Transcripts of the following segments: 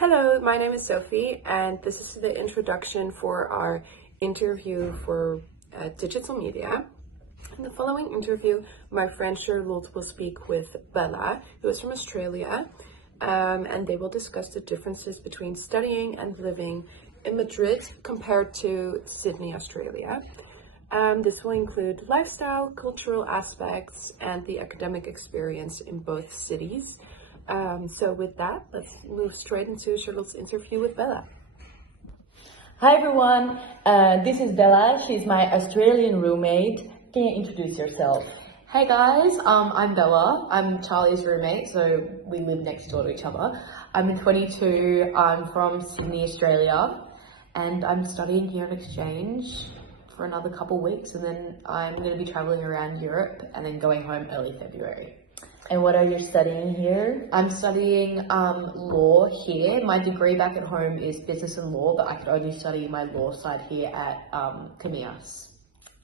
Hello, my name is Sophie, and this is the introduction for our interview for digital media. In the following interview, my friend Charlotte will speak with Bella, who is from Australia, and they will discuss the differences between studying and living in Madrid compared to Sydney, Australia. This will include lifestyle, cultural aspects, and the academic experience in both cities. So with that, let's move straight into Charlotte's interview with Bella. Hi everyone, this is Bella. She's my Australian roommate. Can you introduce yourself? Hey guys, I'm Bella. I'm Charlie's roommate, so we live next door to each other. I'm 22, I'm from Sydney, Australia, and I'm studying here on exchange for another couple weeks, and then I'm going to be travelling around Europe and then going home early February. And what are you studying here? I'm studying law here. My degree back at home is business and law, but I could only study my law side here at Camillas.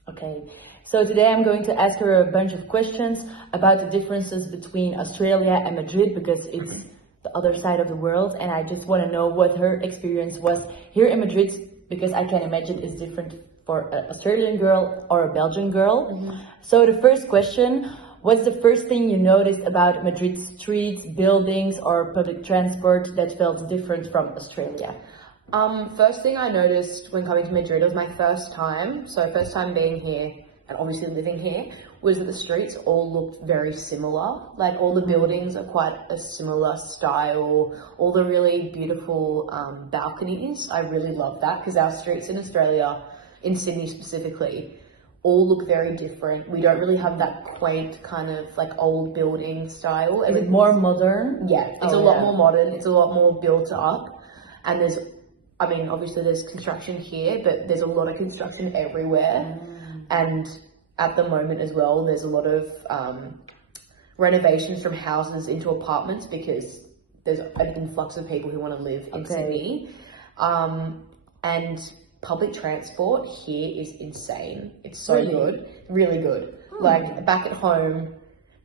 Okay, so today I'm going to ask her a bunch of questions about the differences between Australia and Madrid because it's the other side of the world, and I just want to know what her experience was here in Madrid because I can imagine it's different for an Australian girl or a Belgian girl. Mm-hmm. So the first question, what's the first thing you noticed about Madrid's streets, buildings, or public transport that felt different from Australia? First thing I noticed when coming to Madrid, it was my first time being here and obviously living here, was that the streets all looked very similar. Like all the buildings are quite a similar style, all the really beautiful balconies. I really love that because our streets in Australia, in Sydney specifically, all look very different. We don't really have that quaint kind of like old building style. Is it more modern? Yeah, it's a lot more modern. It's a lot more built up. And obviously there's construction here, but there's a lot of construction everywhere. And at the moment as well, there's a lot of renovations from houses into apartments because there's an influx of people who want to live in Sydney. And public transport here is insane. It's so good, really good. Like back at home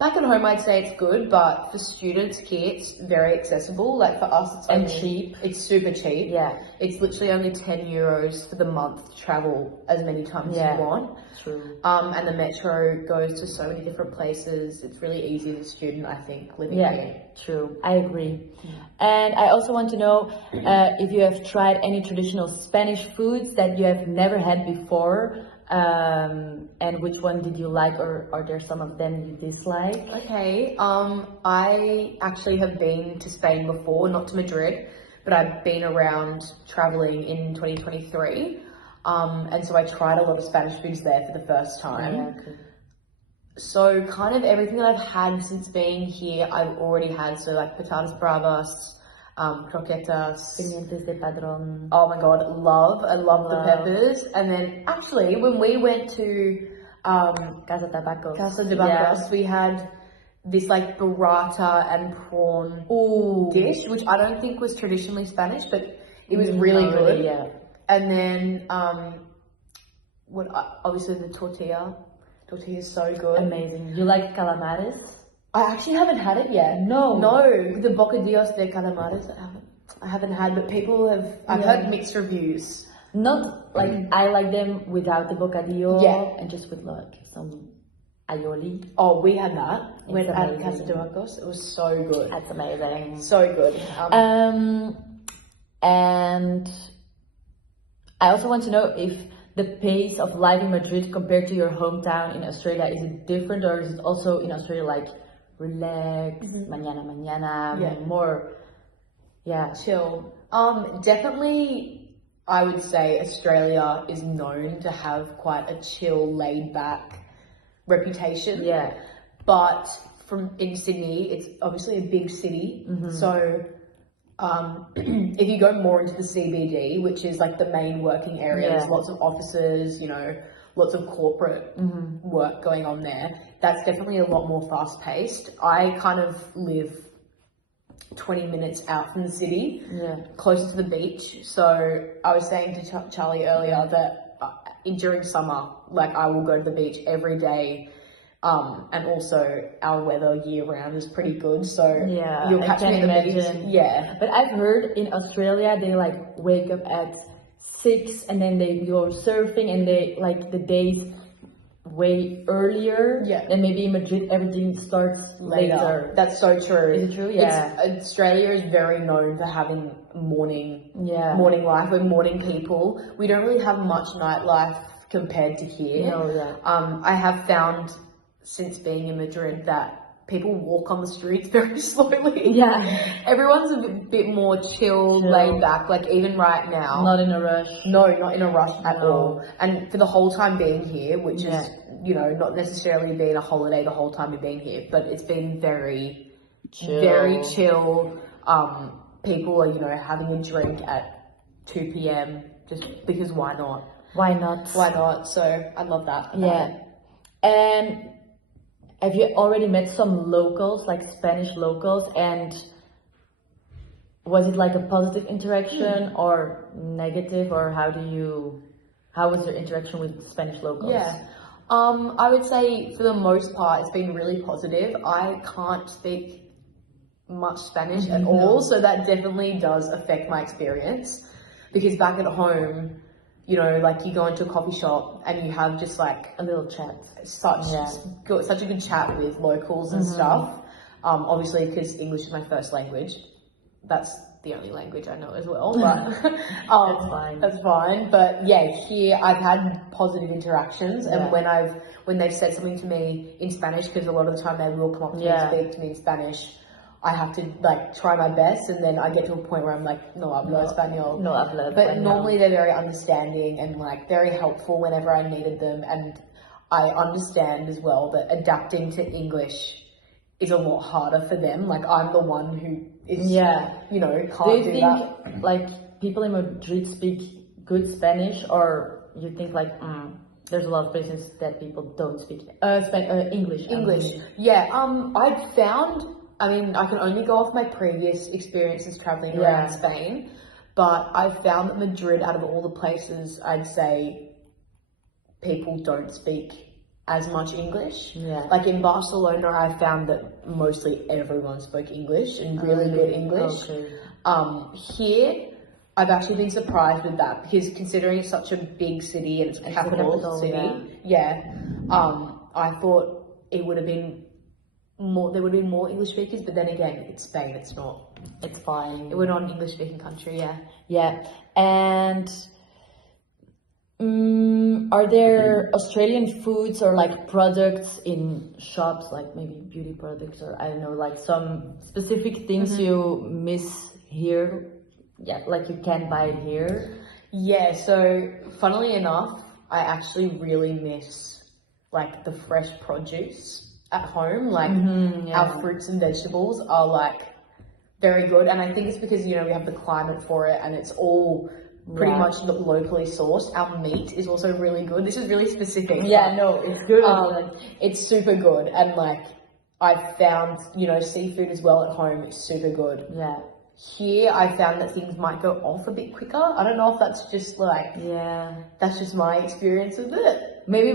I'd say it's good, but for students here it's very accessible. Like for us, it's cheap. It's super cheap. Yeah, it's literally only €10 for the month to travel as many times as you want. True. And the metro goes to so many different places. It's really easy as a student, I think, living here. True. I agree. And I also want to know if you have tried any traditional Spanish foods that you have never had before, and which one did you like, or are there some of them you dislike? Okay. I actually have been to Spain before, not to Madrid, but I've been around traveling in 2023. And so I tried a lot of Spanish foods there for the first time. Yeah, okay. So kind of everything that I've had since being here, I've already had. So like patatas bravas, croquetas. Pimientos de padrón. Oh my God, I love the peppers. And then actually when we went to Casa de Tacos, we had this like burrata and prawn dish, which I don't think was traditionally Spanish, but it was really good. Yeah. And then obviously the tortilla. Tortilla is so good. Amazing. You like calamares? I actually haven't had it yet. No. The bocadillos de calamares I haven't had, but people have. I've heard mixed reviews. Not like I like them without the bocadillo and just with like some aioli. Oh, we had that. We went at Casa de Tacos. It was so good. That's amazing. So good. And I also want to know if the pace of life in Madrid compared to your hometown in Australia, is it different, or is it also in Australia like relax, mañana, more, chill? Definitely, I would say Australia is known to have quite a chill, laid back reputation. Yeah. But in Sydney, it's obviously a big city, so if you go more into the CBD, which is like the main working area, there's lots of offices, lots of corporate work going on there. That's definitely a lot more fast paced. I kind of live 20 minutes out from the city, closer to the beach. So I was saying to Charlie earlier that during summer, like I will go to the beach every day And also our weather year round is pretty good, so Yeah, you'll I catch can me at the imagine. beach. Yeah. But I've heard in Australia they like wake up at 6 and then they go surfing and they like the days way earlier. Yeah. Then maybe in Madrid everything starts later. That's so true. Is it true? Yeah. Australia is very known for having morning Yeah. life. We're morning people. We don't really have much nightlife compared to here. No, yeah. I have found since being in Madrid that people walk on the streets very slowly. Yeah. Everyone's a bit more chill, laid back. Like even right now. Not in a rush. No, not in a rush at No. all. And for the whole time being here, which Yeah. is, you know, not necessarily being a holiday the whole time you've been here, but it's been very chill. People are, you know, having a drink at 2 p.m. just because why not? Why not? Why not? So I love that. Yeah. And have you already met some locals, like Spanish locals, and was it like a positive interaction or negative, or how was your interaction with Spanish locals? Yeah. I would say for the most part, it's been really positive. I can't speak much Spanish at all, so that definitely does affect my experience. Because back at home, you know, like you go into a coffee shop and you have just like A little chat. such a good chat with locals and stuff. Obviously, because English is my first language. That's the only language I know as well, but That's fine. That's fine. But yeah, here I've had positive interactions, and when they've said something to me in Spanish, because a lot of the time they will come up to me and speak to me in Spanish, I have to like try my best, and then I get to a point where I'm like, no hablo español. No hablo But español. normally they're very understanding and like very helpful whenever I needed them, and I understand as well that adapting to English is a lot harder for them. Like I'm the one who is, you know, Do can't you do think that. like people in Madrid speak good Spanish, or you think like there's a lot of places that people don't speak English? English. Yeah. I've found. I mean, I can only go off my previous experiences traveling around Spain, but I've found that Madrid, out of all the places, I'd say people don't speak as much English. Yeah. Like in Barcelona, I found that mostly everyone spoke English and really good English. Okay. Here, I've actually been surprised with that because considering it's such a big city and it's a capital city, I thought it would have been there would have been more English speakers, but then again, it's Spain, it's not. It's fine. We're not an English speaking country, yeah. Yeah. And are there Australian foods or like products in shops, like maybe beauty products, or I don't know, like some specific things you miss here? Yeah, like you can't buy it here. Yeah, so funnily enough, I actually really miss like the fresh produce at home. Like our fruits and vegetables are like very good, and I think it's because, you know, we have the climate for it and it's all pretty much locally sourced. Our meat is also really good. This is really specific. Yeah, no, it's good. It's super good, and like I've found, you know, seafood as well at home is super good. Yeah. Here, I found that things might go off a bit quicker. I don't know if that's just like, that's just my experience with it. Maybe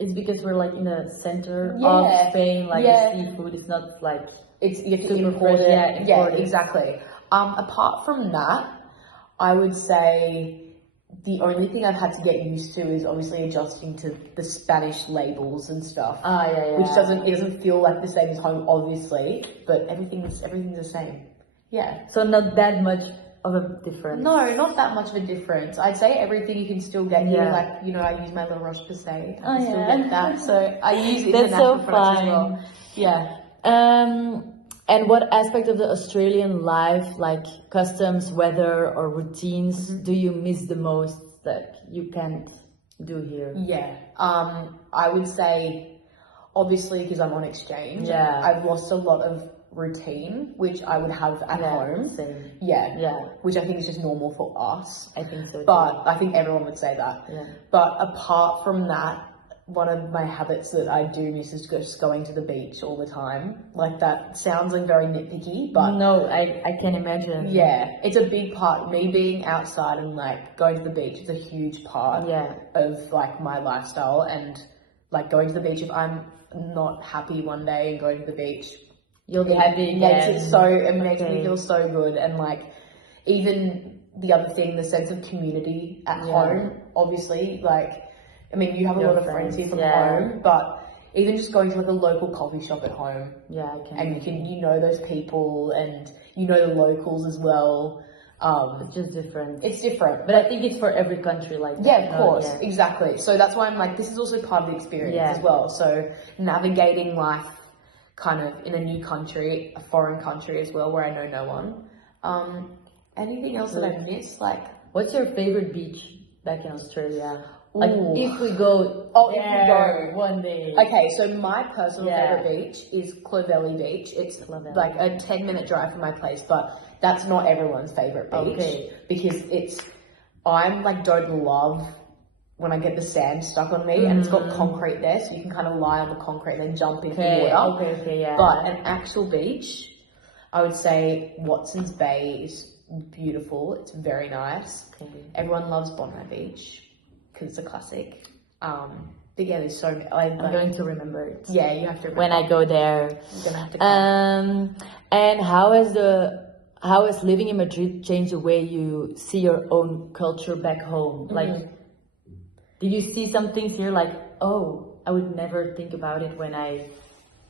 it's because we're like in the center of Spain, like the seafood is not like you have to super import fresh. it. Yeah, Exactly. Apart from that, I would say the only thing I've had to get used to is obviously adjusting to the Spanish labels and stuff. Which doesn't feel like the same as home, obviously, but everything's the same. Yeah. So not that much of a difference. No, not that much of a difference. I'd say everything you can still get here. Like, you know, I use my La Roche Posay. I can still get that. So I use international products as well. Yeah. And what aspect of the Australian life, like customs, weather, or routines, do you miss the most that you can't do here? Yeah. I would say, obviously, because I'm on exchange, I've lost a lot of routine, which I would have at home. Same. Yeah. Which I think is just normal for us. I think so too. But I think everyone would say that. Yeah. But apart from that, one of my habits that I do miss is just going to the beach all the time. Like, that sounds like very nitpicky, but no, I can imagine. Yeah, it's a big part. Me being outside and like going to the beach is a huge part of like my lifestyle, and like going to the beach. If I'm not happy one day and going to the beach, You'll be happy again. It makes me feel so good. And like, even the other thing, the sense of community at home, obviously, like, I mean, you have a lot of friends here from home, but even just going to like a local coffee shop at home. Yeah, I can. And you know those people and you know the locals as well. It's just different. It's different. But I think it's for every country like that. Yeah, of course. Yeah. Exactly. So that's why I'm like, this is also part of the experience as well. So navigating life kind of in a new country, a foreign country as well, where I know no one. Anything else that I missed? Like, what's your favorite beach back in Australia? Like, if we go one day. Okay, so my personal favorite beach is Clovelly Beach. It's like a 10-minute drive from my place, but that's not everyone's favorite beach because I'm like, don't love when I get the sand stuck on me and it's got concrete there, so you can kind of lie on the concrete and then jump into the water. But an actual beach, I would say Watson's Bay is beautiful. It's very nice. Everyone loves Bondi Beach because it's a classic. But yeah, there's so many. I'm going to remember it. Yeah, you have to remember. When I go there. You're gonna have to come. And how has living in Madrid changed the way you see your own culture back home? Like, did you see some things here like, oh, I would never think about it when I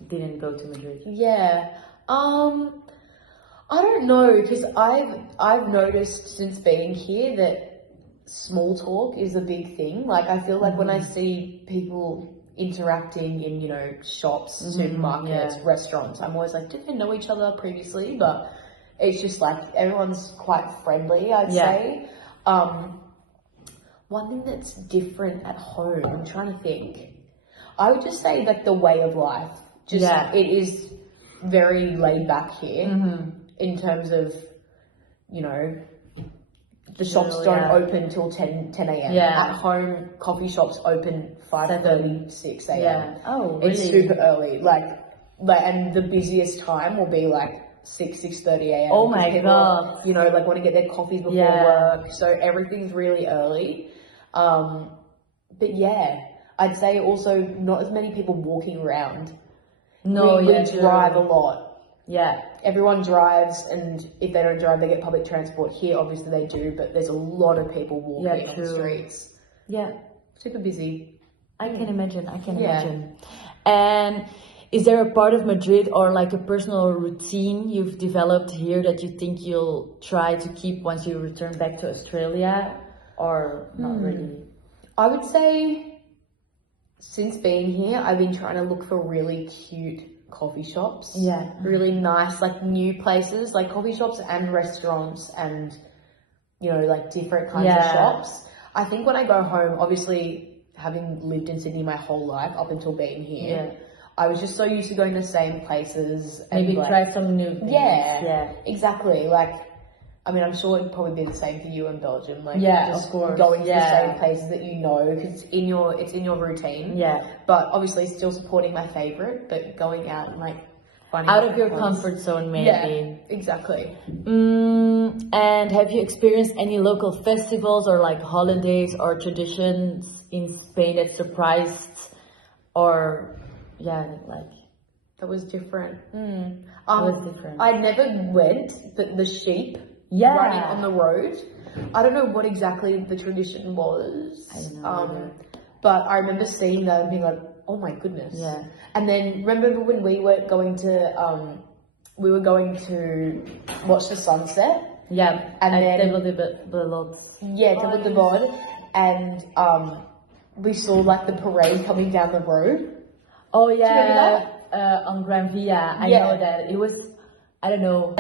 didn't go to Madrid? Yeah. I don't know, because I've noticed since being here that small talk is a big thing. Like, I feel like when I see people interacting in, you know, shops, supermarkets, restaurants, I'm always like, did they know each other previously? But it's just like everyone's quite friendly, I'd say. One thing that's different at home, I'm trying to think. I would just say like the way of life. Just it is very laid back here in terms of, you know, the shops don't open till 10 a.m. At home, coffee shops open 5:30, 6 a.m. Yeah. Oh, really? It's super early. Like, and the busiest time will be like 6:30 a.m. Oh my God. You know, like want to get their coffees before work. So everything's really early. But yeah, I'd say also not as many people walking around. No, we drive a lot. Yeah. Everyone drives, and if they don't drive, they get public transport. Here, obviously they do, but there's a lot of people walking on the streets. Yeah. Super busy. I can imagine. And is there a part of Madrid or like a personal routine you've developed here that you think you'll try to keep once you return back to Australia, or not really? I would say since being here, I've been trying to look for really cute coffee shops. Yeah. Really nice, like new places, like coffee shops and restaurants and, you know, like different kinds of shops. I think when I go home, obviously having lived in Sydney my whole life up until being here, I was just so used to going to the same places. And maybe try some new things. Yeah, exactly. Like, I mean, I'm sure it'd probably be the same for you in Belgium. Like, just of course. Going to the same places that you know, because it's in your routine. Yeah. But obviously, still supporting my favorite, but going out and like finding out of your comfort zone, maybe. Yeah, exactly. And have you experienced any local festivals or like holidays or traditions in Spain that surprised, or like? That was different. Was different. I never went, but the sheep running on the road. I don't know what exactly the tradition was. I don't know. But I remember seeing that and being like, oh my goodness. Yeah. And then remember when we were going to watch the sunset? Yeah. And then Table de Bod. Yeah, Table de Bod. And we saw like the parade coming down the road. Oh yeah. Do you remember that? On Gran Via. I know that. It was, I don't know.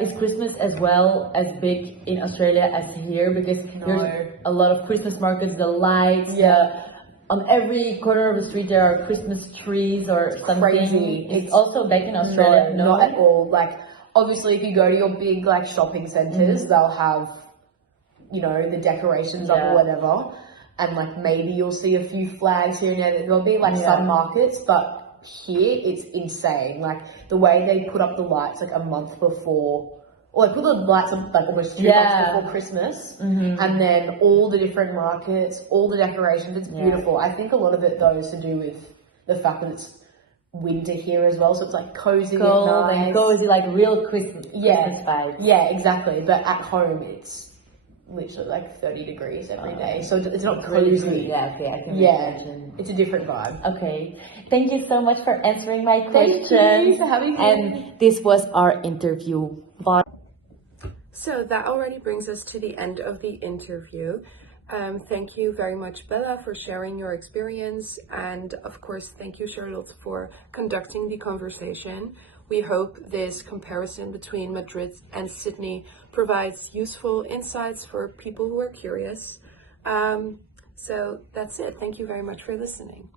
Is Christmas as well as big in Australia as here? Because there's a lot of Christmas markets, the lights. Yeah. On every corner of the street there are Christmas trees or something. Crazy. It's also back in Australia. No, not at all. Like, obviously if you go to your big like shopping centres, they'll have, you know, the decorations up or whatever. And like maybe you'll see a few flags here and there. There'll be like some markets, but here it's insane. Like the way they put up the lights like a month before or like put the lights on like almost 2 months before Christmas, and then all the different markets, all the decorations. It's beautiful. I think a lot of it though is to do with the fact that it's winter here as well, so it's like cozy, Cold nice. and cozy, like real Christmas vibes. Yeah, exactly. But at home, it's literally like 30 degrees every day, so it's not cozy. Yeah, okay, I can imagine. It's a different vibe. Okay, thank you so much for answering my questions. Thank you for having me. And this was our interview. So that already brings us to the end of the interview. Thank you very much, Bella, for sharing your experience. And of course, thank you, Charlotte, for conducting the conversation. We hope this comparison between Madrid and Sydney provides useful insights for people who are curious. So that's it. Thank you very much for listening.